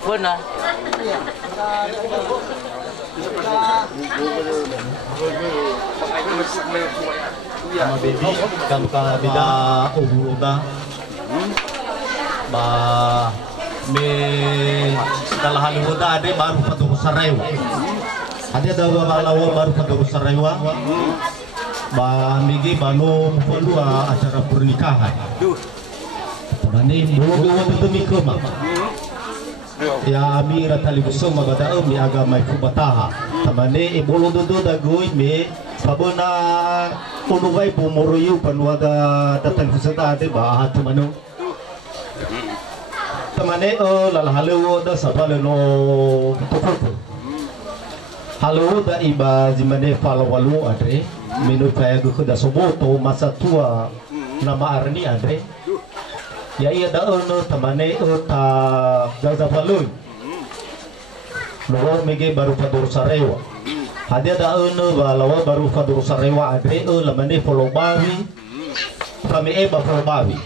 pun lah. Sama baby kan ka bida ubuda ba me dalah haluda ade baru patu sarewa ade dawa balawa baru patu sarewa ba migi banu polua acara pernikahan nani bodo watu mikoma ya amira talibuso mabada mi agama kubataha tamane ibolo dodo dagoi me sabona unuway pumoroyu panuaga datang kusata ate bahat manu tamane lalhalo da sabale no tokoto halo da iba jimane falawalu ade minu kaya guku da soboto masa tua nama arni ade ya iya da ono tamane ta gaza falun luar mege baru padur sarewa hadia da ono balawa baru padur sarewa ade lamane follow bawi kami ba follow bawi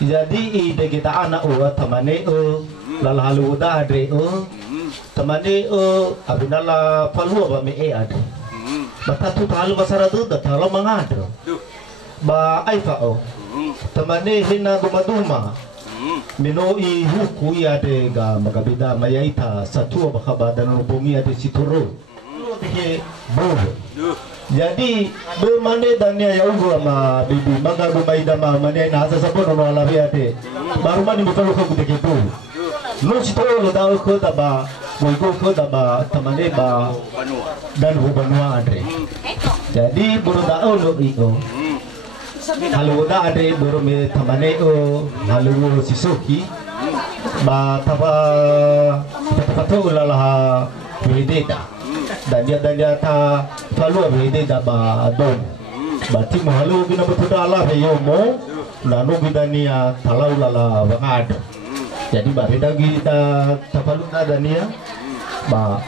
jadi ide kita anak tamane lalhalu da ade tamane abinala falua ba me ade batatu talu basaradu da talo mangadro ba aifa tamane hina gumaduma minoi huku ya de ga magabida mayaita satua bakabada nubungi ade situro bihe bobo jadi bermane dania ya ugo ama bibi maga gumaida ma mane na asa sabono no alabi ade baru mani mutalo ko gudeke tu no situro lo da ko da ba boigo ko da ba tamane ba dan hubanua ade jadi buru da lo io halu da ade buru me tamane halu sisuki ba tapa pato lalaha wededa dan dia ta falu wededa ba don bati mahalu bina betuda Allah yomo nanu bidania talau lala bangad jadi ba bedagi ta tapalu da dania ba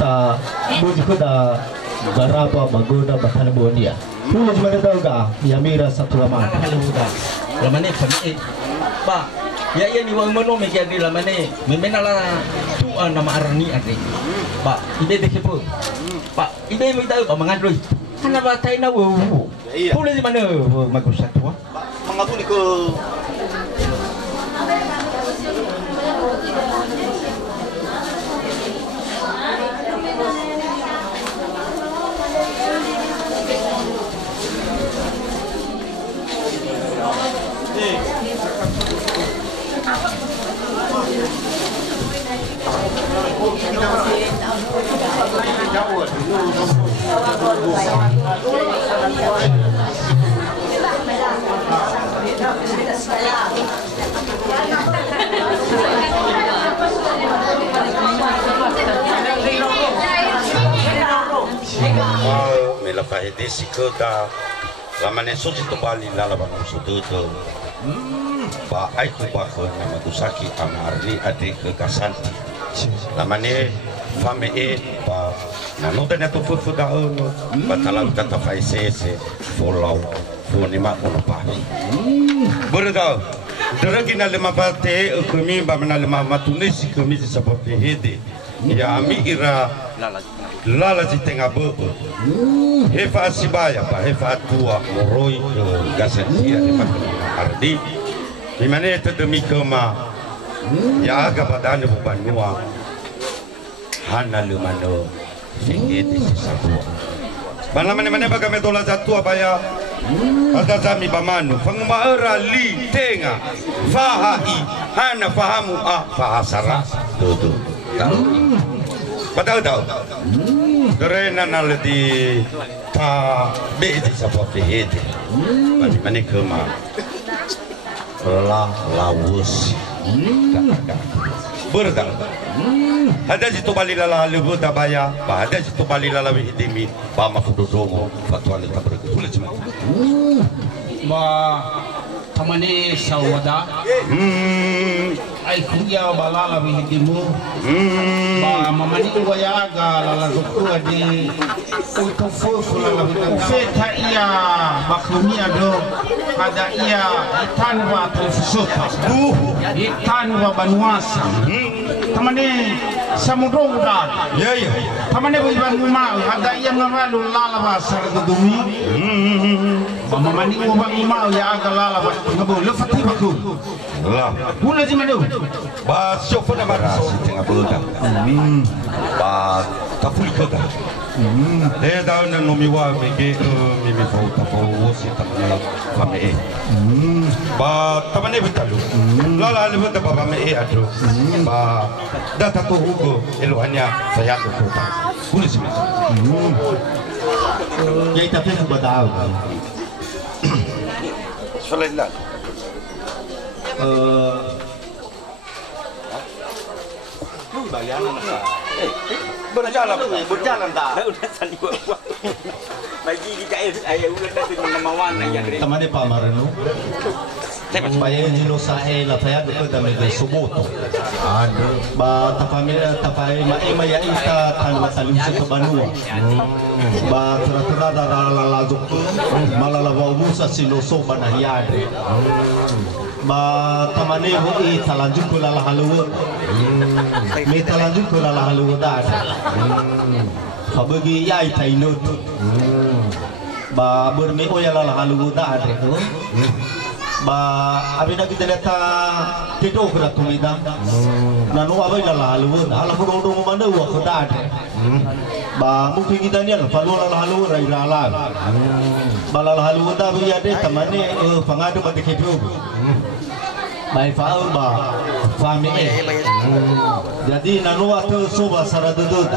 ta buji ko da garapa bagoda batana bonia punya cuma tahu ga ya mira satu lama haluda lamane pami ba ya ni wang mono me jadi lamane memenala tu nama arni ade ba ibe bekepo ba ibe me tahu ba mangadroi kana ba taina wo pula di mana magus satu mengaku ni ke mela pahede sikota lamane sosi to bali lala bang suduto ba ai ku ba ko nama dusaki amarni ade ke kasanti lamane fame ba nanu tanya tu fu da ono batalau tata faisese folau funi ma ono pa berda deragina lema parte kami ba mena lema matunesi kami seperti hede ya ami ira lala si tengah bo hefa sibaya pa hefa tua moroi ke gasentia di ardi di mana itu demi kema ya aga badan bubanua hana lumano singgit di sabua bala mana baga metola satu apa ya ada zami bamanu fangmaera li tenga fahai hana fahamu fahasara tutu tahu tahu karena naladi ta bedi seperti itu bagaimana kema lawus berdal ada situ balila lalu tabaya ada situ balila lalu hidimi ba mafudodomo fatwa lita berkulit cuma ma tamane sawada ai kuya balala bihidimu ba mamani waya aga lala dokua di utofu lala feta iya bakumia do ada iya itanwa telefusota itanwa banuasa tamane tamane samudro udah Ya ya. tamane bukan mau ada yang ngamalu lalawa sardumi mamani ubang mau ya agak lalawa ngabo lefati baku Lah. Bula di mana? Ba sofa na bara si tengah boda. Ba tapul kota. Daw na nomiwa mege mimi fau tapo si tamane pame. Ba tamane bitalu. Lala le bata ba pame ado. Ba data to hugo eluhanya saya kota. Bula si mana? Yai tapi badao. Soalnya berjalan dah. Udah sani gua. Bagi di kai ayah udah nanti nama warna yang dari. Tamane pamarano. Supaya jilo sae la paya ko dami de subuto. Ba tapai ma ya ita tan masalim sa banua. Ba tura la la jok malala wa musa siloso banahiyade. Ba tamane ho I talanjuk ko la halu. Me talanjuk ko la halu da. Fabagi yai tainut. Ba berme oya la halu da ko. Ba abina kita leta tido kira tumida nanu abai la halu hala bodo do manda wa khoda ade ba mungkin kita ni falu la halu rai rala ba la halu da bi ade tamane pangadu mate kebu bai faul ba fami jadi nanu atau soba saradudu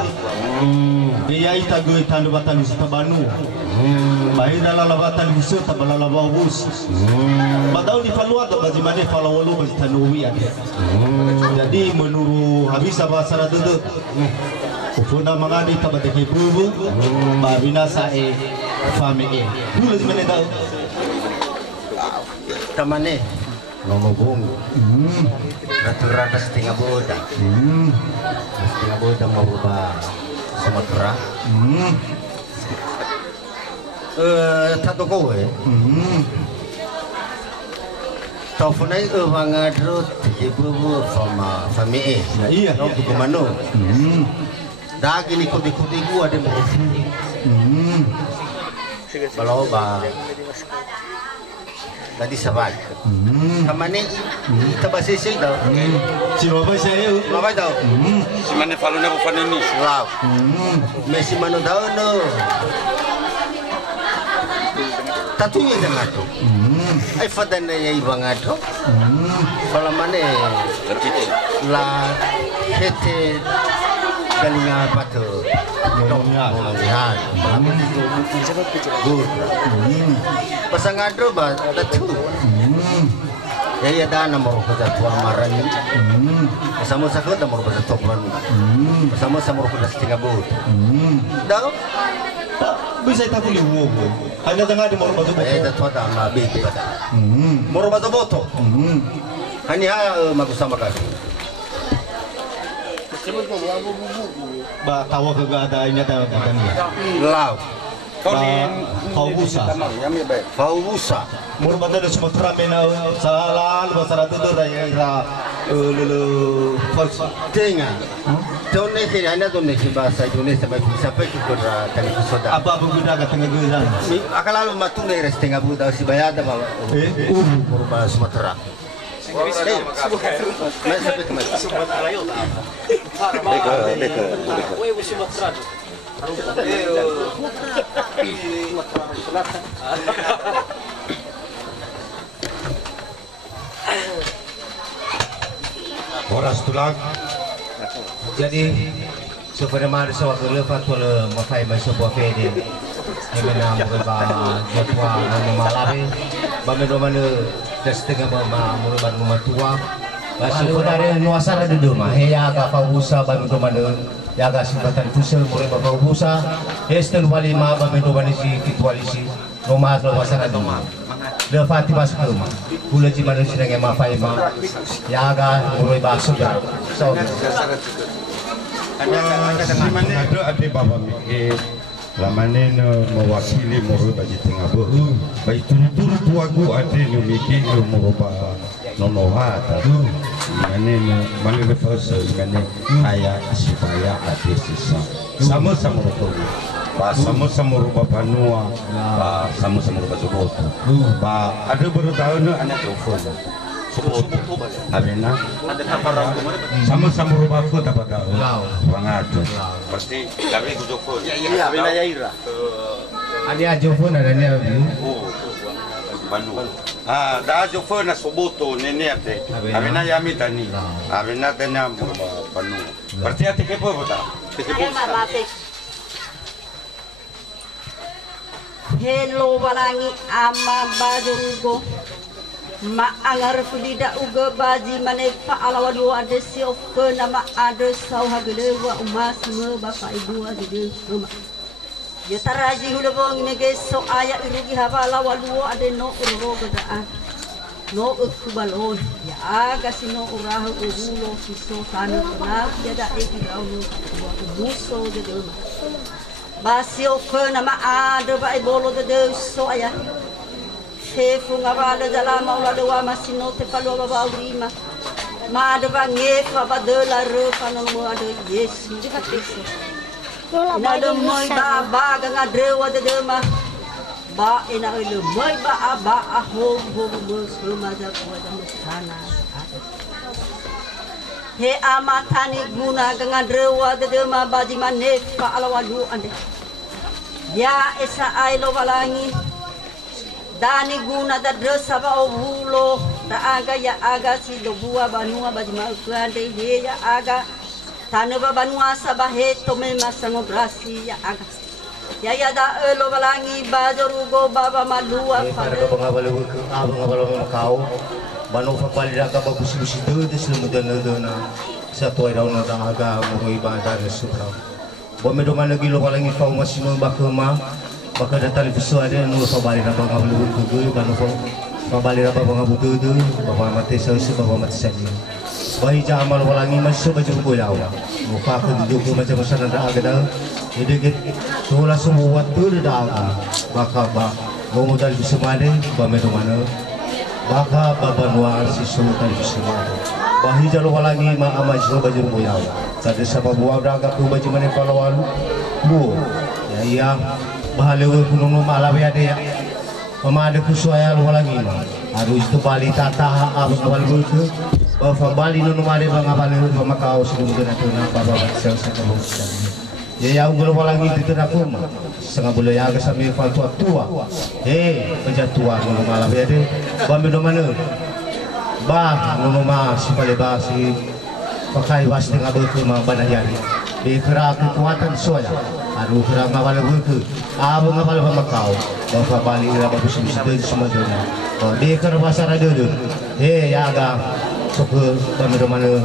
dia ita go itandu batan banu bai la batan bisu tabala la bus Badau di Paluat bagi mana Palawolu bagi Tanuwi ada. Jadi menurut habis apa sara duduk. Ufuna mangadi tabade kebubu, babina sae fami e. Dulu di mana tahu? Tamane ngomong rata-rata setengah boda. Setengah boda mau rubah Sumatera. Satu kowe. Taufunai wangadro ibu sama fami iya untuk kemana dagi ni kodi gua ada kalau ba tadi sabat kamane tabasi sih tau Sino ba saya? labai tau si mana falu na bukan ini. law Messi mano tau no tatunya jangan tu ay fadan na yay bangato palamane la hete galinga pato ya good pasangadro ba tatu ya da na mo ko tua maran sama sakot na mo ko topran sama mo ko setengah bot daw Bisa tak boleh wobo. Hanya tengah di moro batu eh tua da ma beti pada moro batu boto hanya magusama kasi Ba tawa ke ada ini ada ni. law Kau busa. Fausa Moro batu ada Sumatera mena salal basara tu raya ra lulu first. tenga Tone kiri hanya tone kiri bahasa Indonesia bagi sampai ke kota tani soda. Apa berguna ke tengah geran? Akal lalu matung dari setengah buta si bayar dah bawa. Merubah Sumatera. Mana sampai kemana? Sumatera yo. Beka. Wei Sumatera. Horas tulang. Jadi sebenarnya ada sesuatu lepas tu le mafai masuk buat fede. Ini nama berba jepwa nama malabe. Bame do mana dah setengah bama muruban rumah tua. Masuk dari nuasa ada dua mah. Heya ka pausa bame do mana jaga simbatan pusel mulai bapa pausa. Estel wali ma bame do mana si kitualisi. Rumah tu nuasa ada dua. Le Fatima sekeluma. Pula cima lu sedang mafai ma. Jaga mulai basuk dah. So. Si mana ada bapa mikir lamane mewakili moro bagi tengah boh. Baik turu-turu tuaku ada mikir moro nonohata mane mane refers mane aya supaya ada sisa sama-sama betul ba sama-sama rupa panua ba sama-sama rupa soboto ba ada bertahun anak telepon soboto abena sama-sama rupa aku dapat tahu banget pasti kami ku telepon Iya, abena ya ira. Ada telepon ada ni Banu. Da jofa na soboto nene ate. Abena yami tani. Abena tanya Banu. Berarti ate kepo bota. Kepo. Hello balangi ama bajurugo. Ma angar fulida uga baji mane pa alawadu ade siof ke nama ade sauha gede wa umas me bapa ibu ade rumah. Ya taraji hula bong nege so aya irugi habala walu ade no uro gedaan no ukubalon ya aga sino urahu uhulo siso tanu na ya da eki laulu wa buso de de basio ke nama ade ba ibolo de so aya chefu ngabala jala maula de wa masino te palo ba urima ma ade ba ngefa ba de la re pano mo ade yesu de patiso ina moi ba ga drewa de ma ba ina ile moi ba ho mo suma ja ko da mustana he amatani guna ga drewa de ma baji mane pa alawadu ande ya esa ai lo balangi dani guna da dresa ba ovulo da aga ya aga si do bua banua baji ma ande he ya aga Tanu babanua sabahe tome masango brasi ya aga. Ya da elo balangi bajorugo baba malua pada pengabalu ke pengabalu makau banu fakali dah kaba busi tu di selemudan na satu ai daun da aga mo ibadah subra. Bo medo mana gilo balangi fau masino bakema baka da televisi ada no sabali da pengabalu ke banu sabali da pengabalu tu baba mate sausi baba mate saji. Bayi jamal walangi masih baju boyau, muka keduduku macam mana dah agak jadi kita solah semua waktu dah agak, baka modal bisa mana, bamedo mana, baka babanua sisu tadi bisa mana, bayi jalu walangi ma masih baju boyau, tadi sebab buat agak tu baju mana kalau walu, bu, ya bahalu kunung malam ada ya, mama ada kusuaya walangi ma, harus tu bali tata awal tu. Bali nunu mare bang abale pamakao sidung na tuna baba sel sa kabusan ya ungol walangi dito na kuma sanga bulo yaga sa mi fa tua penjatua nunu malam ya de bami do manu ba nunu ma si pale ba si pakai was dengan berkema banayari di kera kekuatan soya aduh kera ngabale buku abang ngabale pamakao bapa bali ira bagus bisa de semua dona di kera pasar dulu yaga Soko kami domane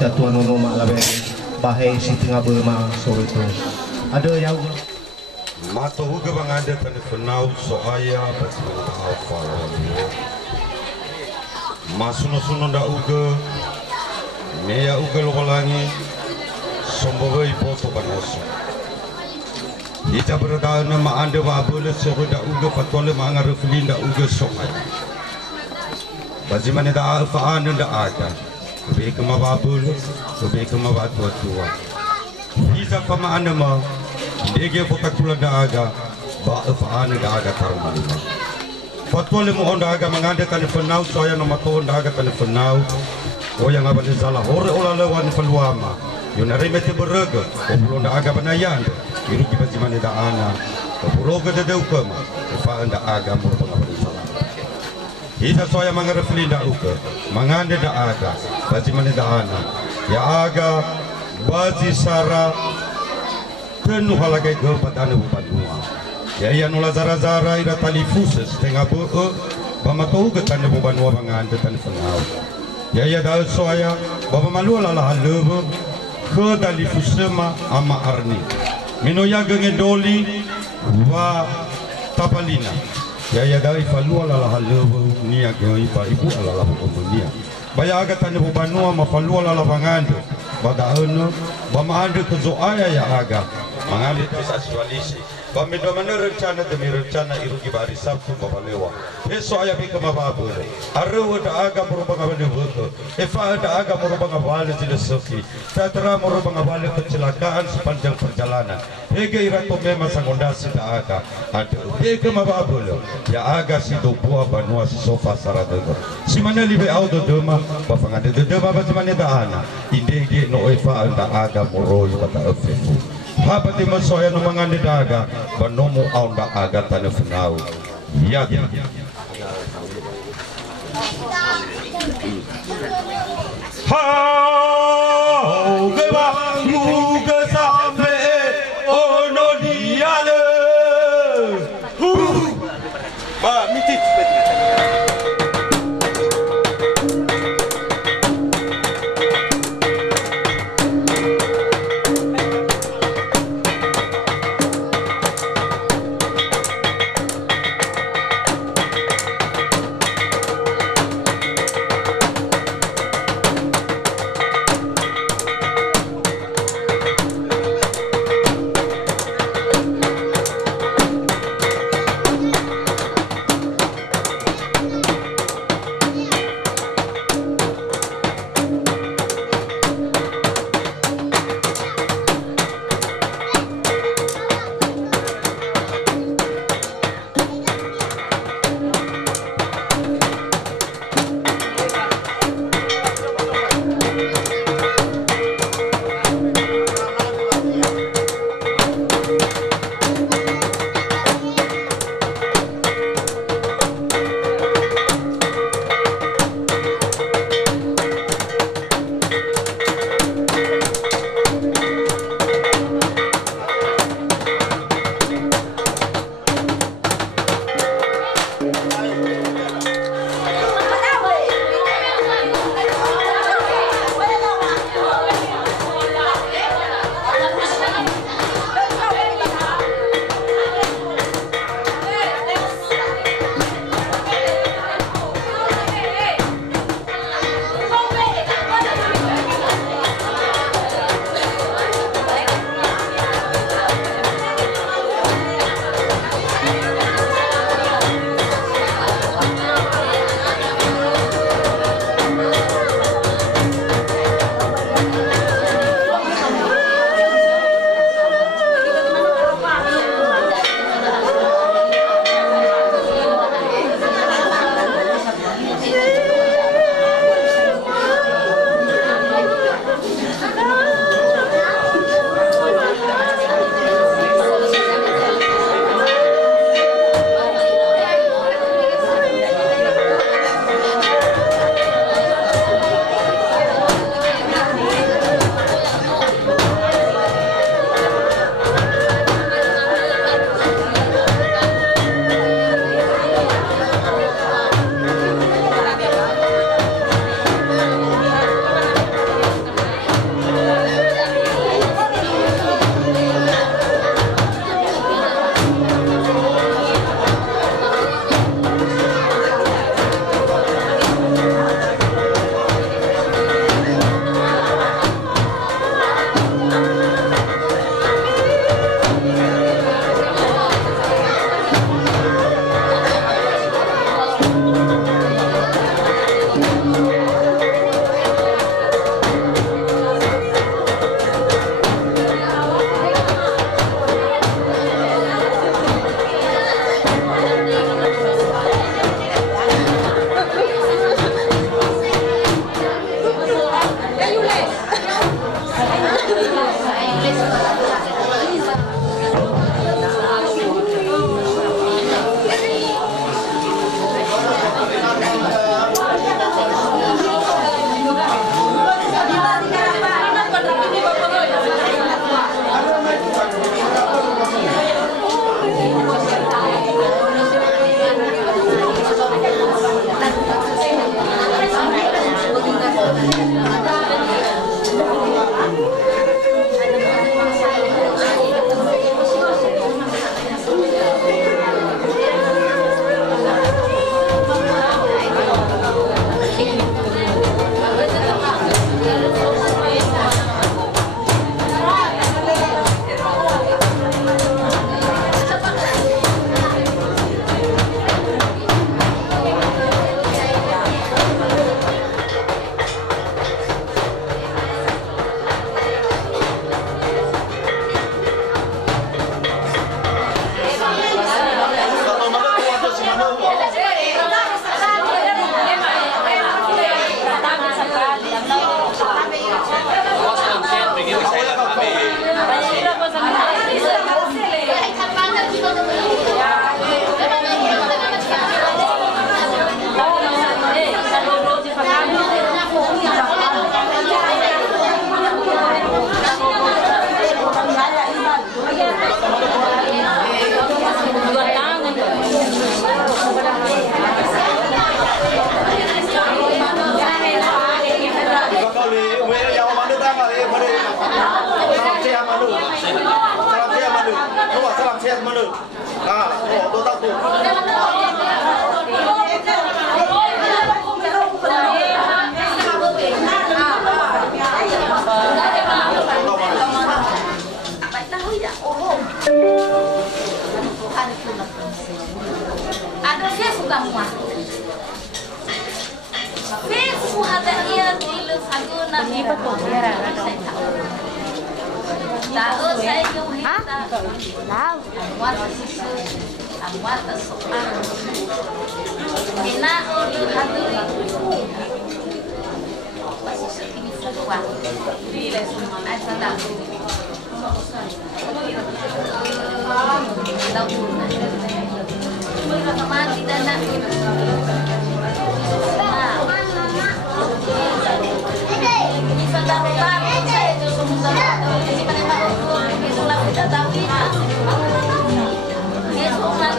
jatuh nono mak labe bahai si tengah berma so itu ada yang mato huga bang ada kan fenau so aya basi hafal masuno nda uga meya uga lolangi somboi poto panaso ita berada ma anda wa bole so da uga patole ma ngar flinda uga so aya Bazi mana dah faan dah ada, lebih ke mababul, lebih ke mabatua tua. Bisa pama anda mah, dia potak pula dah ada, bah faan dah ada karma. Fatwa le mohon dah ada mengadakan penau, saya nama tahun dah ada penau. Oh yang apa salah, orang lawan peluama. Yang nari mesti berega, belum dah ada penayan. Iru kita bazi mana dah ana, belum kita dah ukam, faan dah ada merupakan salah. Ita soya mangarefli da uke, mangande da aga, bazi mana da ana, ya aga, bazi sara, penuh halagai ke batane bupanua. Ya nula zara ira tali fuses tengah buke, bamatou ke tane bupanua mangande tane fengau. Ya da soya, bapa malu lala halebe, ke tali fusema ama arni. Minoya gengendoli, wa tapalina. Ya dari falua lala haleu nia ke ipa ibu lala bunia baya aga tane bubanua ma falua lala bangande bada ono ba maande ke zo aya ya aga mangande ke sasualisi Pamindo mana rencana demi rencana irugi bari Sabtu mabalewa. Eso aya bika mababule. Arrewa da aga merubah ngabale buto. Eva da aga merubah ngabale silesoki. Tatra merubah ngabale kecelakaan sepanjang perjalanan. Hege irato mema sangondasi da aga. Aduh, hege mababule. Ya aga si dobuah banua si sofa saradego. Si mana libe auto dema, bapangade dema batimane da ana. Ide no Eva da aga moroi bata efefu. Habati masoya no mangande daga banomu aunda aga tane funau ya ha geba muga sambe ono diale ba miti Ada saya suka muat. Fefu ada ia di lefaguna ni betul ya. Tahu saya juga. Tahu. Muat susu, muat soal. Ina ulu hadui. Susu ini semua. Bila semua ada tahu. Tahu. Mati dan nak bisa tahu baru saya itu semua jadi pada tahu itu lah kita tahu dia semua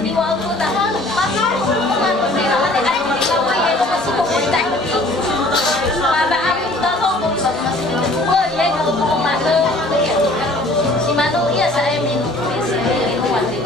di waktu tahu pasal mereka ada tahu ya itu masih komunitas pada aku tahu bisa masih kedua ya kalau mau malu si malu ya saya minum minuman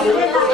Thank you.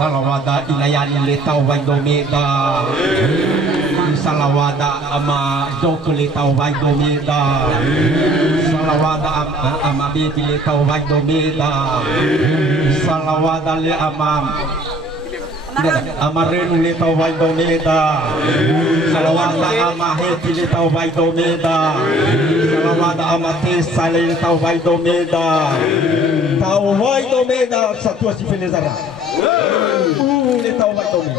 Salawada ilayani litau waidomeda Salawada ama joku litau waidomeda Salawada ama bibi litau waidomeda Salawada li ama renu litau waidomeda Salawada ama heti litau waidomeda Salawada ama tisa litau waidomeda Tau waidomeda satu si Filizara ini tahu Pak Tommy.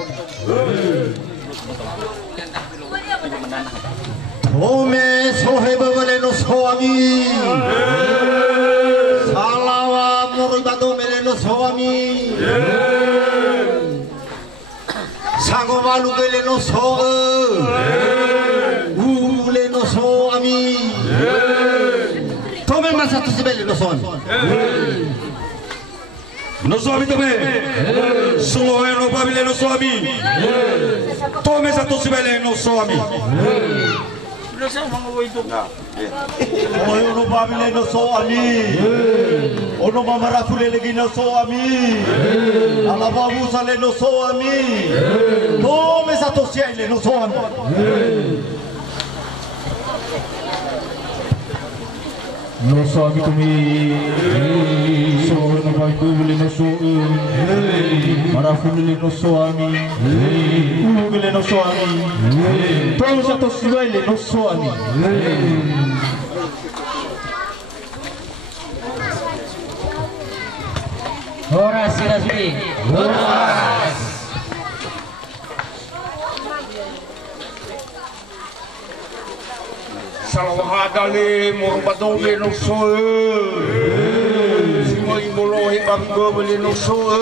Ome soheba meleno suami. Salawa muribado meleno suami. Sangomalu meleno suami. Meleno suami. Tome masa tu si meleno suami. No suami tome, solo no babile no suami. Tome satu sibele no suami. Oyo no babile no suami. Ono mamarafu lagi no soami. Alababu sale no soami. Tome satu siai no soami. No soami tumi. So no baik beli no so. Marafu lagi no soami. Beli no soami. Tome satu siai no soami. Horas sila sini. Horas. Salawahadali murbadoge no soe. Simo imbolohi banggo beli no soe.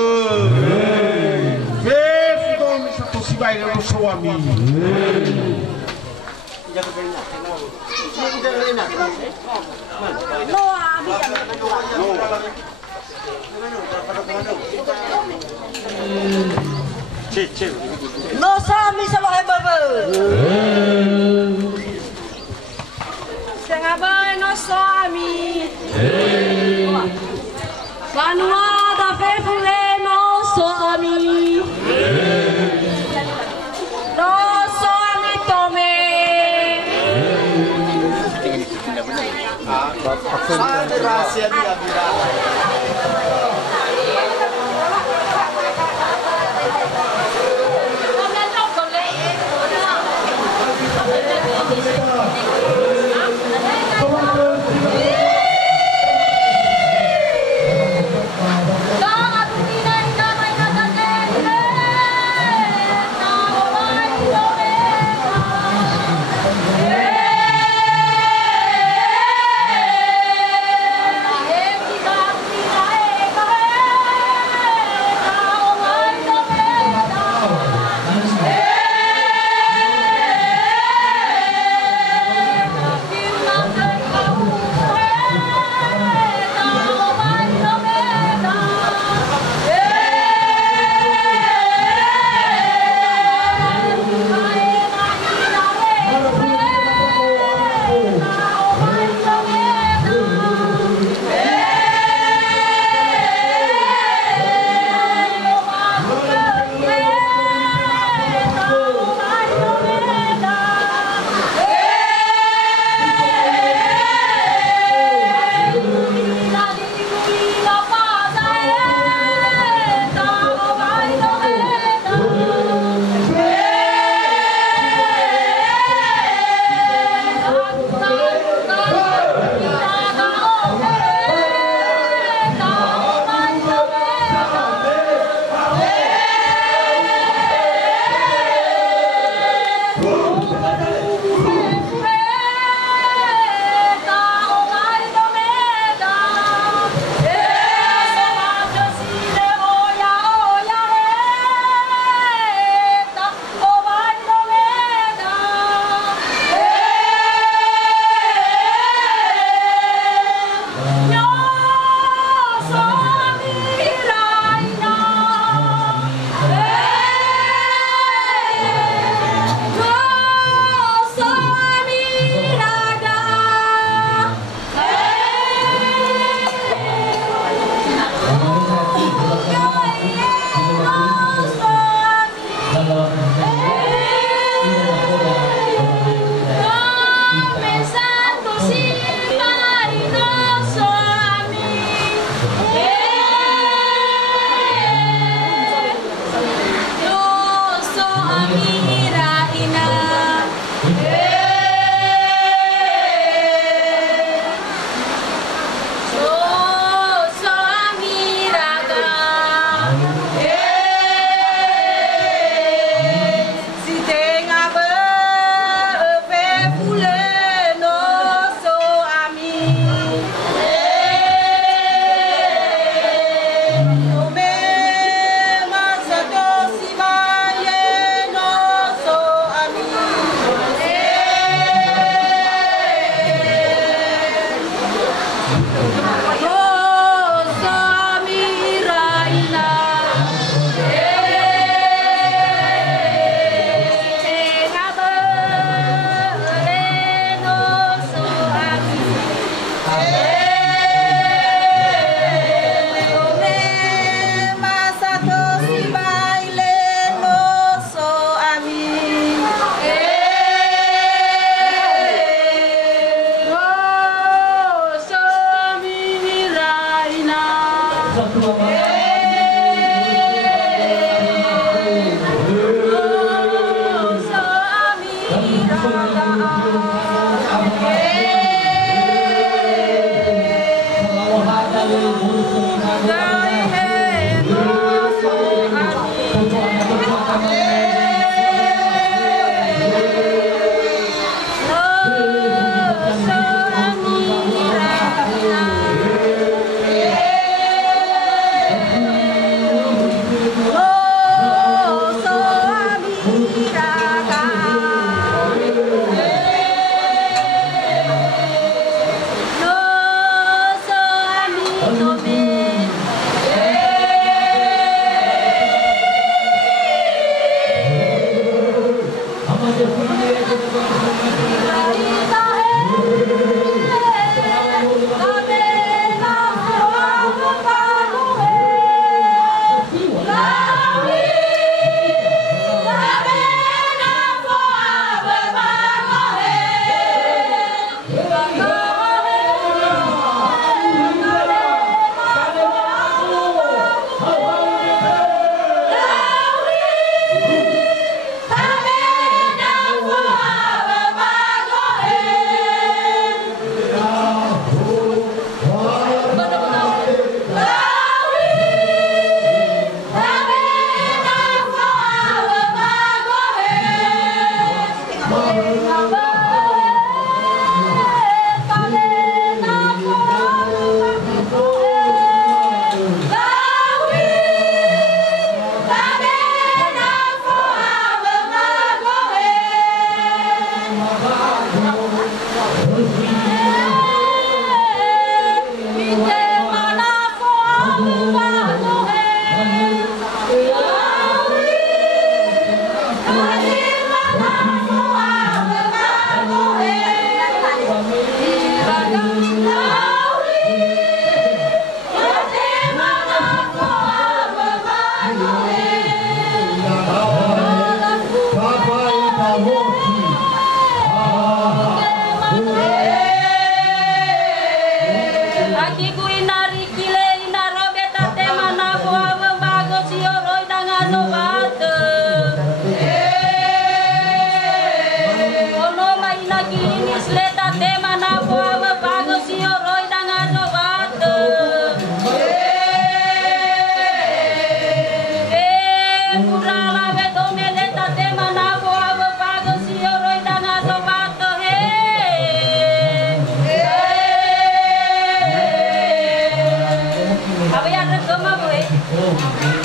Vedo mi satu sibai no soami. No, abi. No sami sa mga baba. Sengabay no soami. Banua da fefule no soami. No soami tome. Ada rahasia dia bilang. Hey,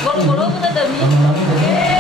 Bolo-bolo kita demi.